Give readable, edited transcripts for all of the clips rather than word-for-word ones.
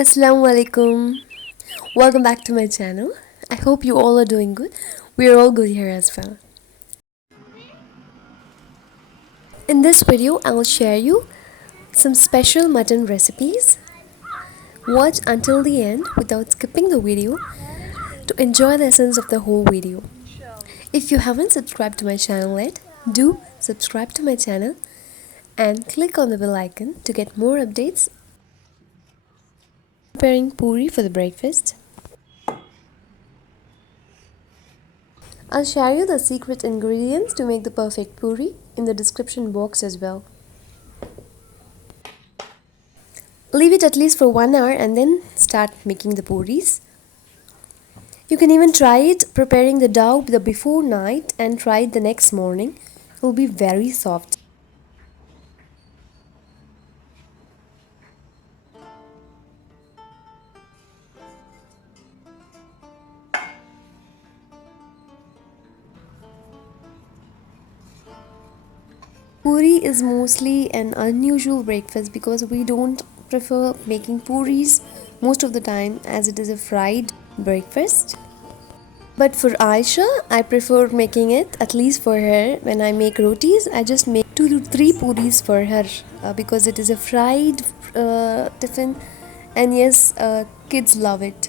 Assalamu alaikum. Welcome back to my channel. I hope you all are doing good. We are all good here as well. In this video, I will share you some special mutton recipes. Watch until the end without skipping the video to enjoy the essence of the whole video. If you haven't subscribed to my channel yet, do subscribe to my channel and click on the bell icon to get more updates. Preparing poori for the breakfast. I'll share you the secret ingredients to make the perfect poori in the description box as well. Leave it at least for 1 hour and then start making the pooris. You can even try it preparing the dough the before night and try it the next morning. It will be very soft. Poori is mostly an unusual breakfast because we don't prefer making pooris most of the time as it is a fried breakfast. But for Aisha, I prefer making it at least for her. When I make rotis, I just make 2 to 3 pooris for her because it is a fried tiffin, and yes, kids love it.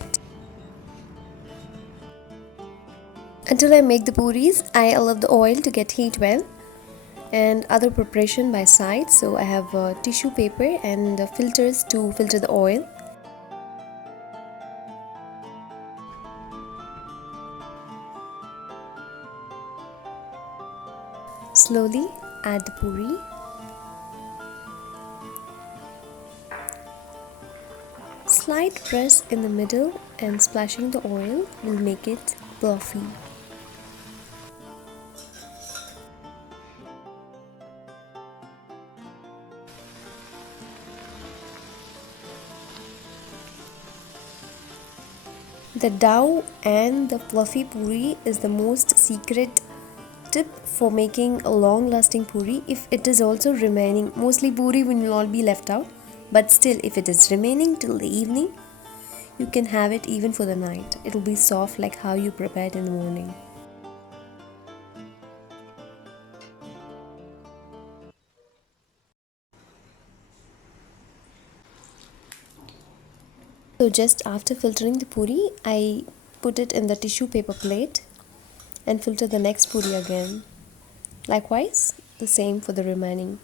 Until I make the pooris, I allow the oil to get heat well and other preparation by side. So I have tissue paper and filters to filter the oil. Slowly add the poori. Slight press in the middle and splashing the oil will make it fluffy. The dough and the fluffy poori is the most secret tip for making a long lasting poori. If it is also remaining, mostly poori will not be left out, but still if it is remaining till the evening, you can have it even for the night. It will be soft like how you prepared in the morning. So just after filtering the poori, I put it in the tissue paper plate and filter the next poori again. Likewise, the same for the remaining.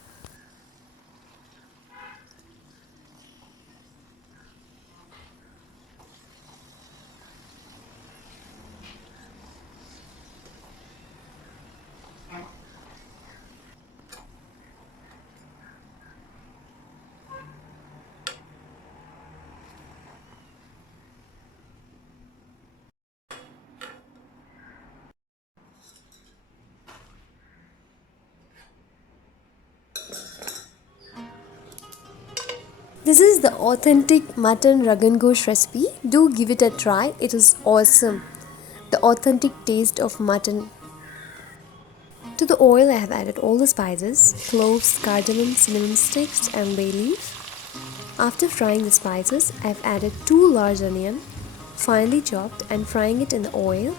This is the authentic mutton Rogan Josh recipe. Do give it a try. It is awesome. The authentic taste of mutton. To the oil I have added all the spices, cloves, cardamom, cinnamon sticks and bay leaf. After frying the spices, I have added 2 large onions, finely chopped, and frying it in the oil.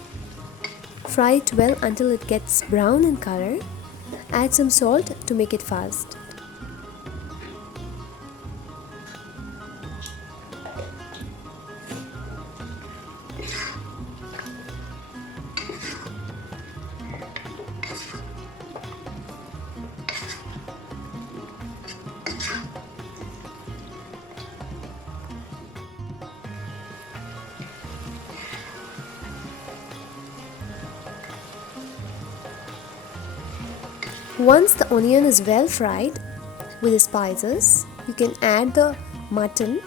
Fry it well until it gets brown in color. Add some salt to make it fast. Once the onion is well fried with the spices, you can add the mutton.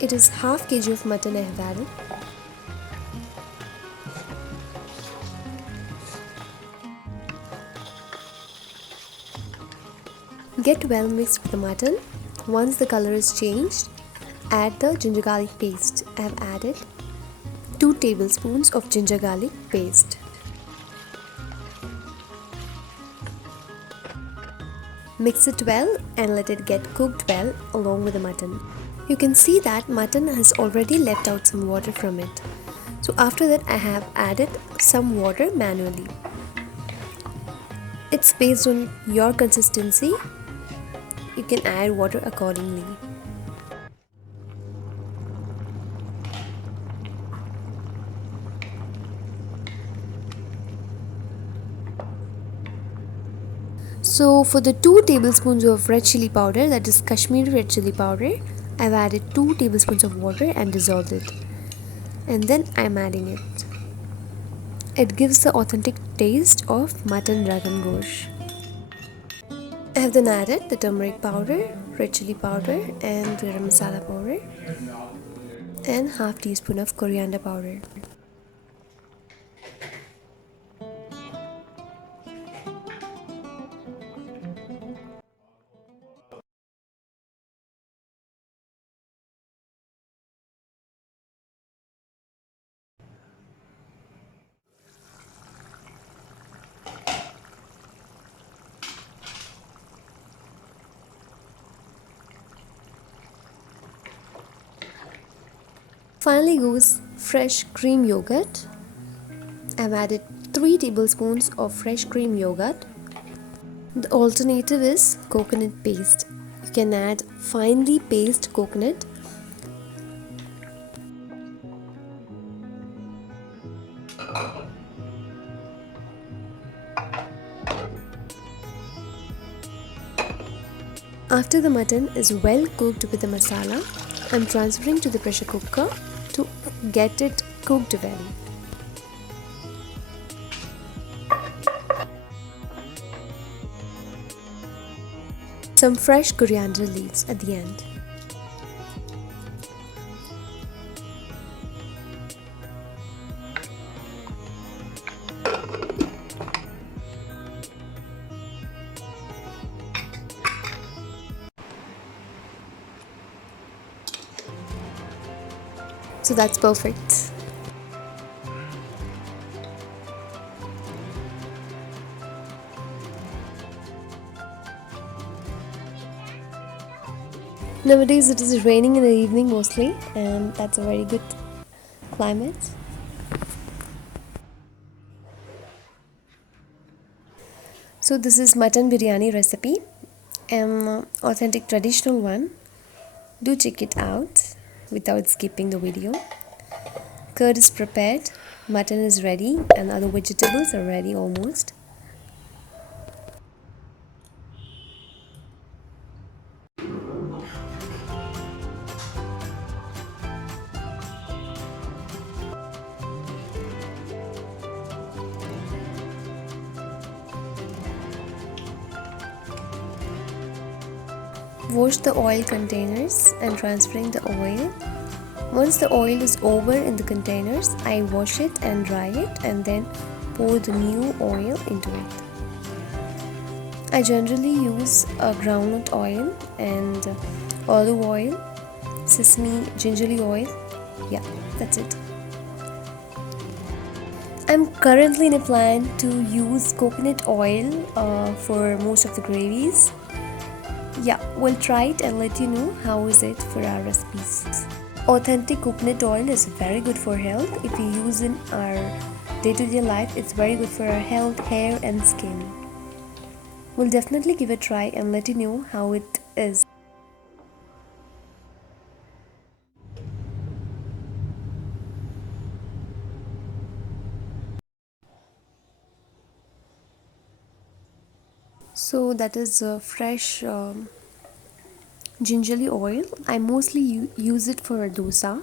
It is half kg of mutton I have added. Get well mixed with the mutton. Once the color is changed, add the ginger garlic paste. I have added 2 tablespoons of ginger garlic paste. Mix it well and let it get cooked well along with the mutton. You can see that mutton has already let out some water from it. So after that I have added some water manually. It's based on your consistency. You can add water accordingly. So for the 2 tablespoons of red chili powder, that is Kashmiri red chili powder, I've added 2 tablespoons of water and dissolved it. And then I'm adding it. It gives the authentic taste of mutton Rogan Josh. I have then added the turmeric powder, red chili powder and garam masala powder and half teaspoon of coriander powder. Finally goes fresh cream yogurt. I've added 3 tablespoons of fresh cream yogurt. The alternative is coconut paste. You can add finely paced coconut. After the mutton is well cooked with the masala, I'm transferring to the pressure cooker to get it cooked well. Some fresh coriander leaves at the end. So that's perfect. Nowadays it is raining in the evening mostly, and that's a very good climate. So this is mutton biryani recipe, an authentic traditional one. Do check it out without skipping the video. Curd is prepared, mutton is ready, and other vegetables are ready almost. Wash the oil containers and transferring the oil. Once the oil is over in the containers, I wash it and dry it and then pour the new oil into it. I generally use a groundnut oil and olive oil, sesame, gingerly oil. Yeah, that's it. I'm currently in a plan to use coconut oil for most of the gravies. Yeah, we'll try it and let you know how is it for our recipes. Authentic coconut oil is very good for health. If we use in our day-to-day life, it's very good for our health, hair and skin. We'll definitely give it a try and let you know how it is. So that is fresh gingerly oil. I mostly use it for a dosa.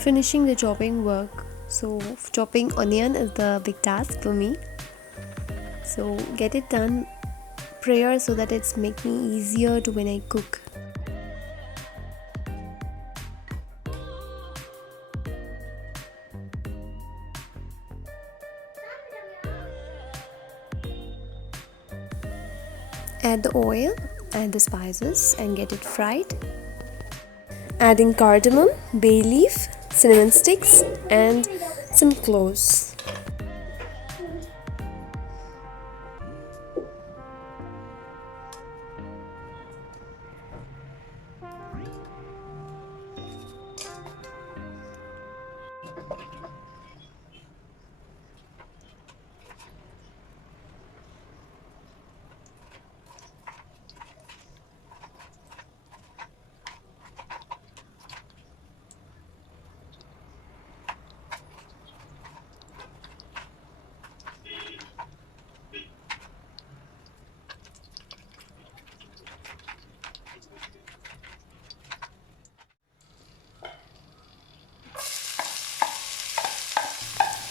finishing the chopping work. So chopping onion is the big task for me. So get it done prayer so that it's make me easier to when I cook. Add the oil, add the spices and get it fried. Adding cardamom, bay leaf, cinnamon sticks and some cloves.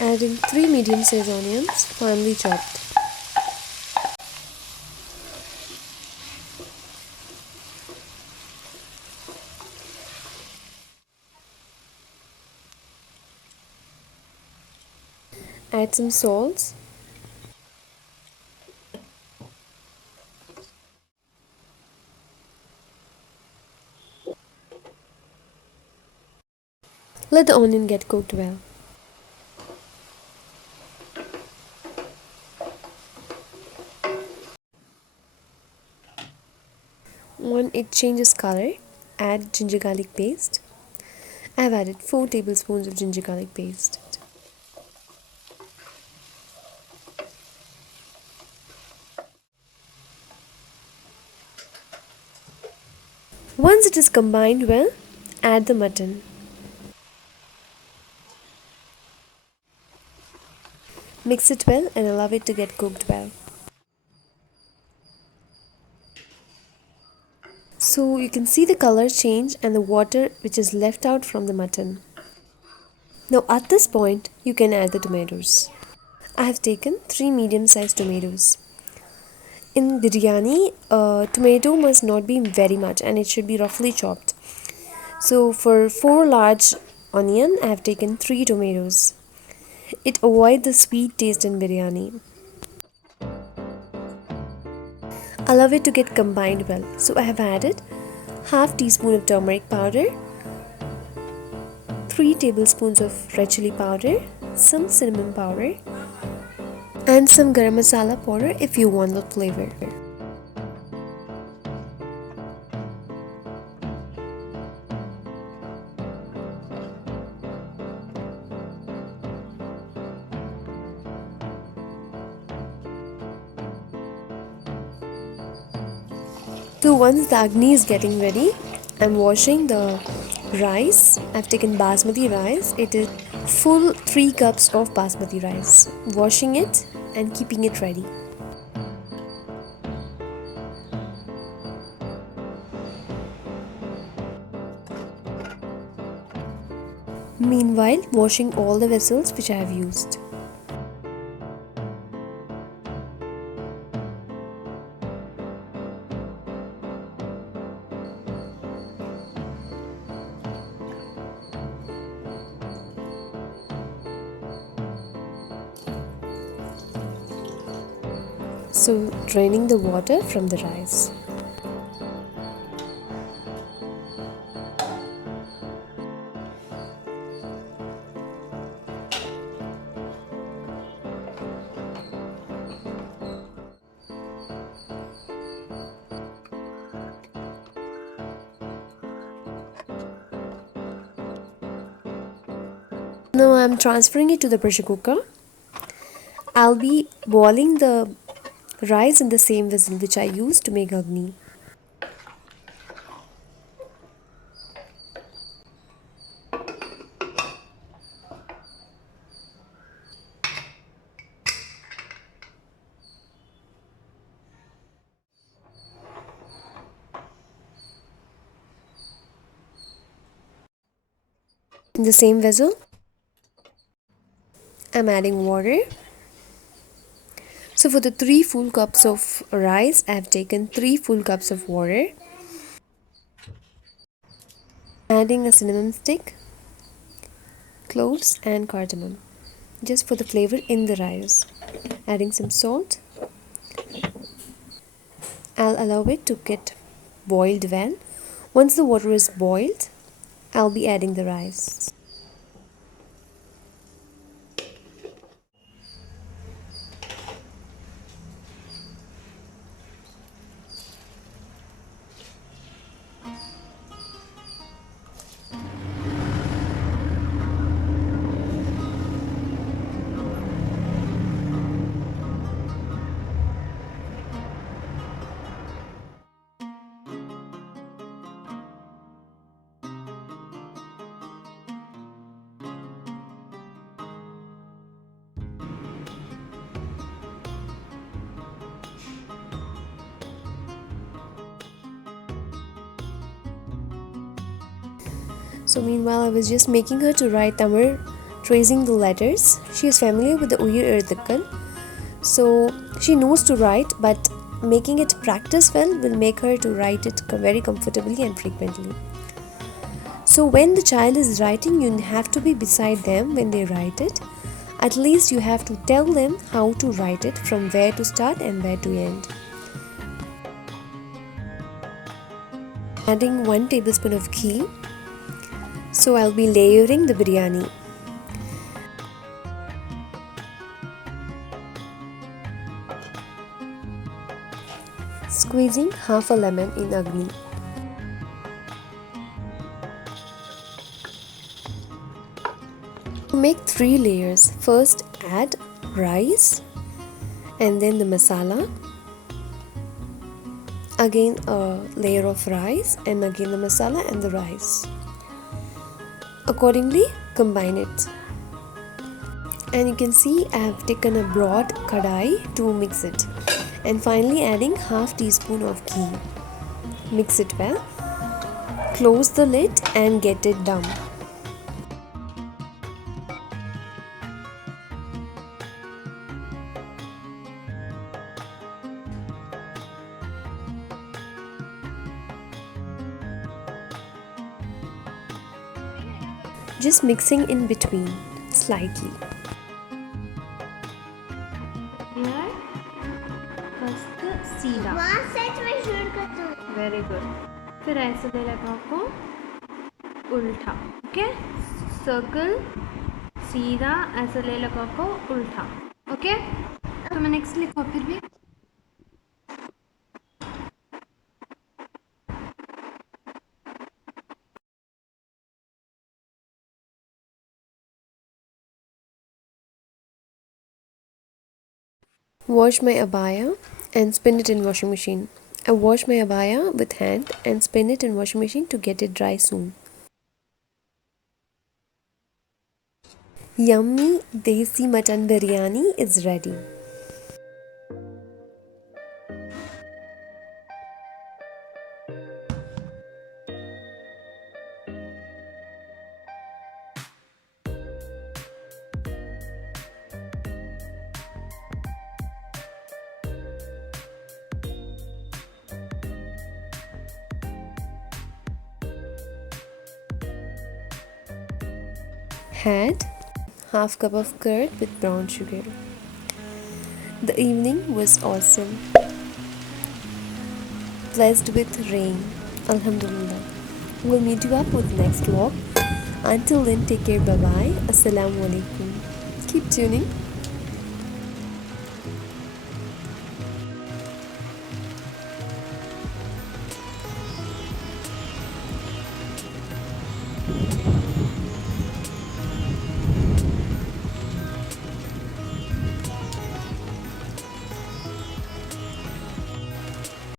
Adding 3 medium-sized onions, finely chopped. Add some salt. Let the onion get cooked well. When it changes color, add ginger garlic paste. I have added 4 tablespoons of ginger garlic paste. Once it is combined well, add the mutton. Mix it well and allow it to get cooked well. So you can see the color change and the water which is left out from the mutton. Now at this point, you can add the tomatoes. I have taken 3 medium-sized tomatoes. In biryani, tomato must not be very much and it should be roughly chopped. So for 4 large onion, I have taken 3 tomatoes. It avoids the sweet taste in biryani. Allow it to get combined well. So I have added half teaspoon of turmeric powder, 3 tablespoons of red chilli powder, some cinnamon powder and some garam masala powder if you want the flavor. So once the agni is getting ready, I'm washing the rice. I've taken basmati rice. It is full 3 cups of basmati rice. Washing it and keeping it ready. Meanwhile, washing all the vessels which I have used. So draining the water from the rice. Now I'm transferring it to the pressure cooker. I'll be boiling the rice in the same vessel which I used to make agni. In the same vessel, I'm adding water. So for the 3 full cups of rice, I have taken 3 full cups of water. Adding a cinnamon stick, cloves and cardamom, just for the flavor in the rice. Adding some salt. I'll allow it to get boiled well. Once the water is boiled, I'll be adding the rice. So meanwhile, I was just making her to write Tamil, tracing the letters. She is familiar with the Uyir Erthukal, so she knows to write, but making it practice well will make her to write it very comfortably and frequently. So when the child is writing, you have to be beside them when they write it. At least you have to tell them how to write it, from where to start and where to end. Adding 1 tablespoon of ghee. So I'll be layering the biryani. Squeezing half a lemon in agni. Make 3 layers. First add rice and then the masala. Again a layer of rice and again the masala and the rice. Accordingly, combine it. And you can see I have taken a broad kadai to mix it. And finally adding half teaspoon of ghee. Mix it well. Close the lid and get it done. Just mixing in between slightly. Here, first सीधा. वहाँ सच में shoot करता हूँ. Very good. फिर ऐसे दे लगा को उल्टा. Okay? Circle सीधा ऐसे ले लगा को उल्टा. Okay? तो मैं next लिखा फिर भी. Wash my abaya and spin it in washing machine. I wash my abaya with hand and spin it in washing machine to get it dry soon. Yummy desi mutton biryani is ready. Had half cup of curd with brown sugar. The evening was awesome. Blessed with rain. Alhamdulillah. We'll meet you up with the next vlog. Until then, take care. Bye bye. Assalamu alaikum. Keep tuning.